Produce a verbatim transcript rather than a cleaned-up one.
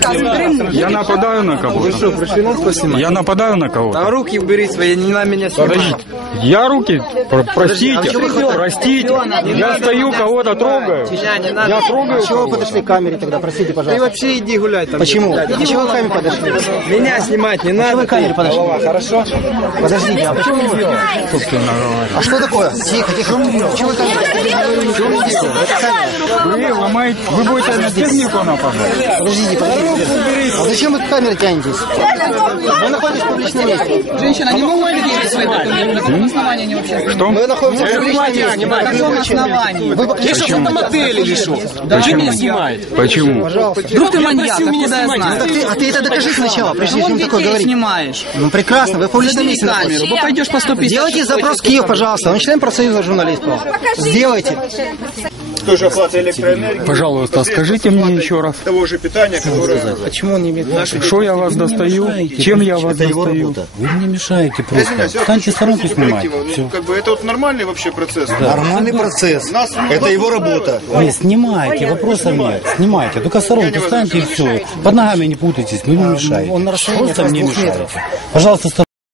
Я нападаю на кого-то. Вы что, пришли нас поснимать? Я нападаю на кого-то. А руки убери свои, не на меня снимать. Подождите. Я руки? Про- Простите. а Простите. Я стою, кого-то трогаю. Я трогаю. Чего вы подошли к камере тогда? Простите, Ты пожалуйста. вообще иди гулять там. Почему? Чего вы к камере подошли? Меня снимать не надо. вы к камере подошли? Хорошо? Подождите, а почему вы делаете? А что такое? Тихо, тихо. Чего вы к камере? Что вы делаете? Это камера. Вы ломаете. Вы будете на технику нападать. Подождите, подождите. А зачем вы к камере тянетесь? Вы находитесь в публичном месте. Женщина, не могу предъявить свои документы. На каком основании они вообще? Что? Вы находитесь в публичном месте. На каком основании? Вы покажите. Я сейчас на мотеле лежу. Вы меня снимаете. Почему? Вдруг ты маньяк, откуда я знаю? Ну, так ты- А ты это докажи сначала, прежде чем Вон такое детей говорить. снимаешь. Ну прекрасно, вы в публичном Забери месте камеру, находитесь. вы пойдешь по сто пятьдесят. Сделайте запрос в Киев, пожалуйста. Он член профсоюза журналистов. Сделайте. Той же оплаты электроэнергии, Пожалуйста, скажите мне еще раз. того же питания, которое... Почему он не имеет? Что я вас достаю? Чем я вас достаю? Вы мне мешаете Я просто. извиняюсь, я Встаньте в сторонку, хочу снимайте. коллектива. Все. Ну, как бы это вот нормальный вообще процесс. Нормальный процесс. Нас Это его работа. Не, снимайте, вопросов нет. Снимайте. Только в сторонку встаньте и все. Под ногами не путайтесь, вы мне мешаете. он на расстоянии Просто от вас мне двух метров. мешаете. Пожалуйста,